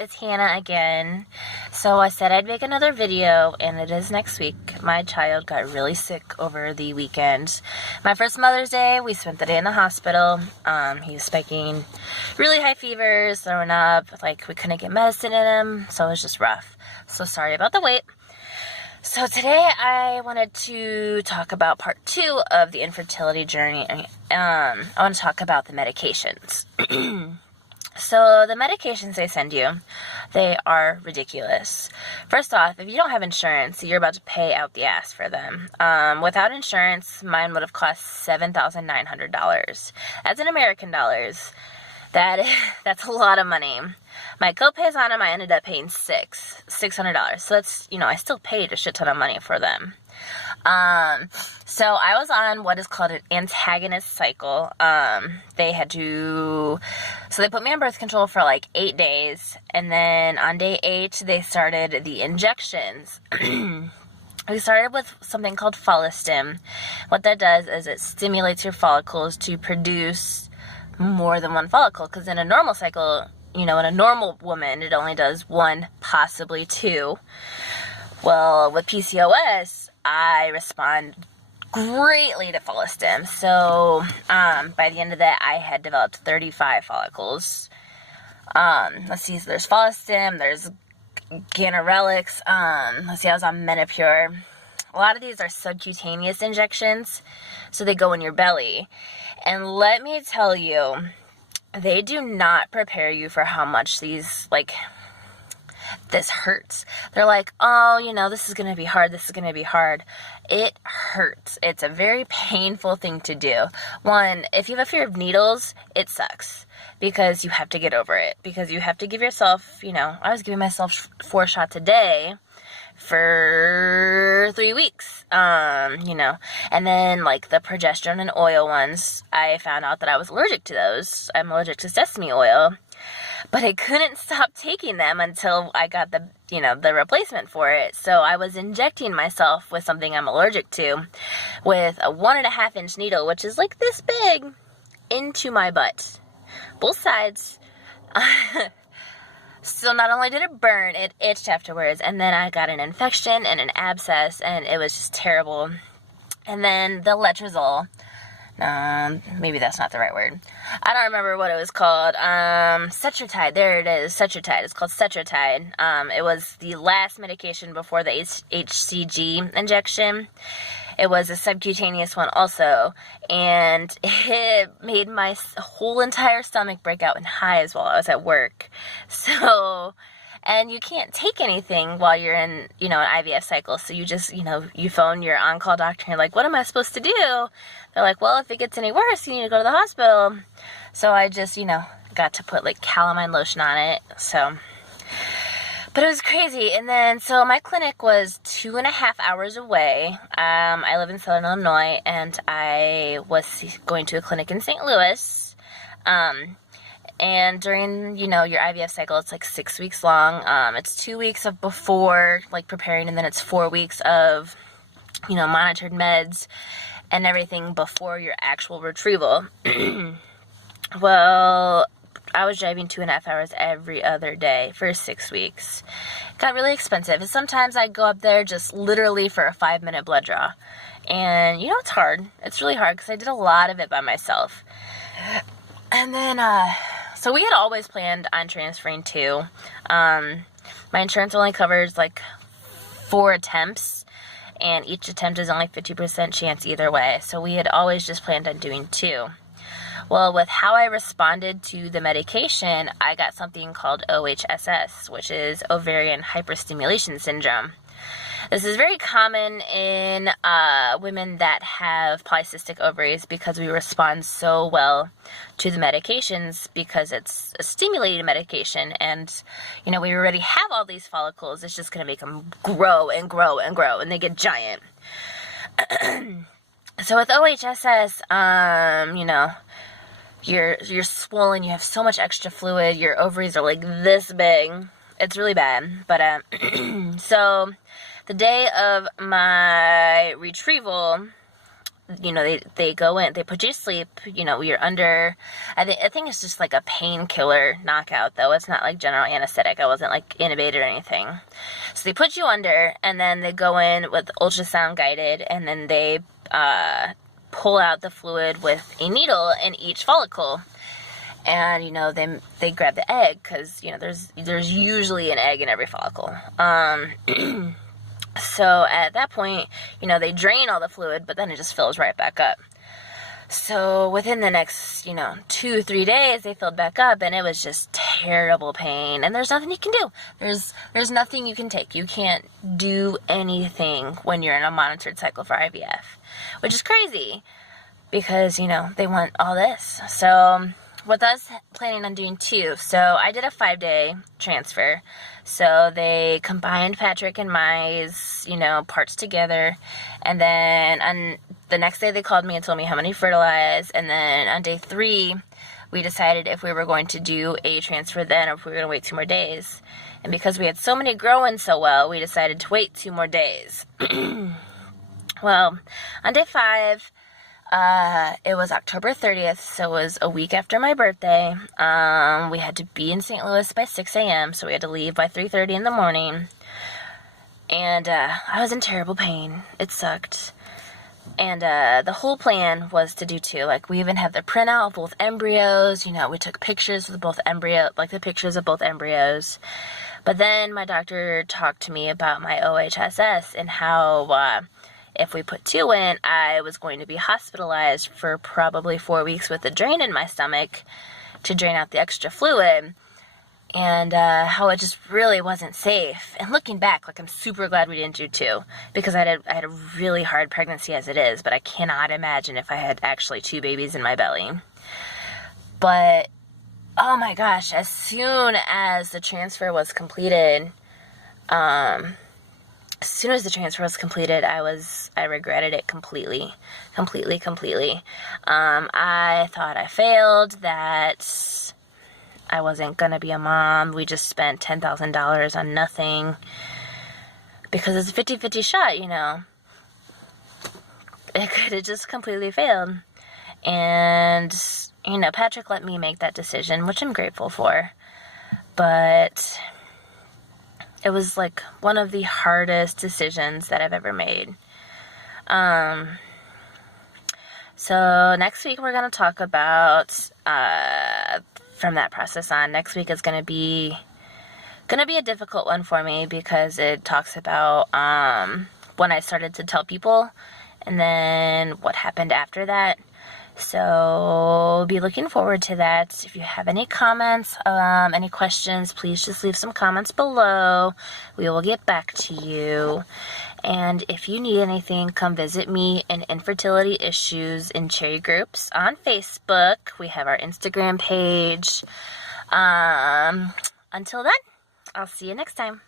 it's Hannah again. So I said I'd make another video, and it is next week. My child got really sick over the weekend. My first Mother's Day, we spent the day in the hospital. He was spiking really high fevers, throwing up, like we couldn't get medicine in him, so it was just rough. So sorry about the wait. So today I wanted to talk about part 2 of the infertility journey. I want to talk about the medications. So the medications they send you, they are ridiculous. First off, if you don't have insurance, you're about to pay out the ass for them. Without insurance, mine would have cost $7,900. That's in American dollars. That's a lot of money. My copays on them, I ended up paying $600. So that's, I still paid a shit ton of money for them. So I was on what is called an antagonist cycle. They put me on birth control for like 8 days, and then on day 8, they started the injections. We started with something called Follistim. What that does is it stimulates your follicles to produce more than one follicle, because in a normal cycle, in a normal woman, it only does 1, possibly 2. Well, with PCOS, I respond greatly to Follistim. So, by the end of that, I had developed 35 follicles. Let's see, so there's Follistim, there's Ganirelix, let's see, I was on Menopur. A lot of these are subcutaneous injections, so they go in your belly. And let me tell you, they do not prepare you for how much this hurts. They're like, oh, this is going to be hard, this is going to be hard. It hurts. It's a very painful thing to do. One, if you have a fear of needles, it sucks, because you have to get over it, because you have to give yourself, I was giving myself 4 shots a day for 3 weeks, and then like the progesterone and oil ones, I found out that I was allergic to those. I'm allergic to sesame oil, but I couldn't stop taking them until I got the replacement for it. So I was injecting myself with something I'm allergic to with a 1.5-inch needle, which is like this big, into my butt, both sides. So not only did it burn, it itched afterwards, and then I got an infection and an abscess, and it was just terrible. And then the letrozole, maybe that's not the right word. I don't remember what it was called. Cetrotide, there it is, Cetrotide. It's called Cetrotide. It was the last medication before the HCG injection. It was a subcutaneous one also, and it made my whole entire stomach break out in hives while I was at work. So, and you can't take anything while you're in, an IVF cycle, so you just, you phone your on-call doctor, and you're like, what am I supposed to do? They're like, well, if it gets any worse, you need to go to the hospital. So I just, got to put, calamine lotion on it, so... But it was crazy. And then, so my clinic was 2.5 hours away. I live in Southern Illinois, and I was going to a clinic in St. Louis. And during, your IVF cycle, it's 6 weeks long. It's 2 weeks of before, preparing, and then it's 4 weeks of, monitored meds and everything before your actual retrieval. Well, I was driving 2.5 hours every other day for 6 weeks. It got really expensive. And sometimes I'd go up there just literally for a 5-minute blood draw. And, it's hard. It's really hard because I did a lot of it by myself. And then, so we had always planned on transferring too. My insurance only covers 4 attempts. And each attempt is only 50% chance either way. So we had always just planned on doing 2. Well, with how I responded to the medication, I got something called OHSS, which is ovarian hyperstimulation syndrome. This is very common in women that have polycystic ovaries because we respond so well to the medications because it's a stimulating medication, and, we already have all these follicles. It's just going to make them grow and grow and grow, and they get giant. So with OHSS, you're swollen, you have so much extra fluid, your ovaries are this big. It's really bad. But, so the day of my retrieval, you know, they go in, they put you to sleep, you know, you're under, I think it's just like a painkiller knockout, though. It's not like general anesthetic. I wasn't like intubated or anything. So they put you under, and then they go in with ultrasound guided, and then they pull out the fluid with a needle in each follicle. And, you know, they grab the egg, because, you know, there's usually an egg in every follicle. So at that point, you know, they drain all the fluid, but then it just fills right back up. So within the next, you know, 2-3 days, they filled back up, and it was just terrible pain. And there's nothing you can do. There's nothing you can take. You can't do anything when you're in a monitored cycle for IVF, which is crazy because, you know, they want all this. So with us planning on doing 2, so I did a 5-day transfer. So they combined Patrick and Mai's, you know, parts together, and then on the next day they called me and told me how many fertilized, and then on day 3 we decided if we were going to do a transfer then or if we were going to wait 2 more days. And because we had so many growing so well, we decided to wait 2 more days. Well, on day 5, it was October 30th, so it was a week after my birthday. We had to be in St. Louis by 6 a.m., so we had to leave by 3:30 in the morning. And I was in terrible pain. It sucked. And the whole plan was to do 2. Like, we even had the printout of both embryos. You know, we took pictures of both the pictures of both embryos. But then my doctor talked to me about my OHSS and how if we put 2 in, I was going to be hospitalized for probably 4 weeks with a drain in my stomach to drain out the extra fluid, and how it just really wasn't safe. And looking back, like, I'm super glad we didn't do 2, because I had a really hard pregnancy as it is, but I cannot imagine if I had actually 2 babies in my belly. But, oh my gosh, as soon as the transfer was completed, I regretted it completely. I thought I failed, that I wasn't going to be a mom. We just spent $10,000 on nothing because it's a 50-50 shot, you know. It could have just completely failed. And, you know, Patrick let me make that decision, which I'm grateful for. But it was like one of the hardest decisions that I've ever made. So next week we're going to talk about, from that process on, next week is going to be a difficult one for me, because it talks about, when I started to tell people, and then what happened after that. So be looking forward to that. If you have any comments, any questions, please just leave some comments below. We will get back to you. And if you need anything, come visit me in Infertility Issues in Cherry Groups on Facebook. We have our Instagram page. Until then, I'll see you next time.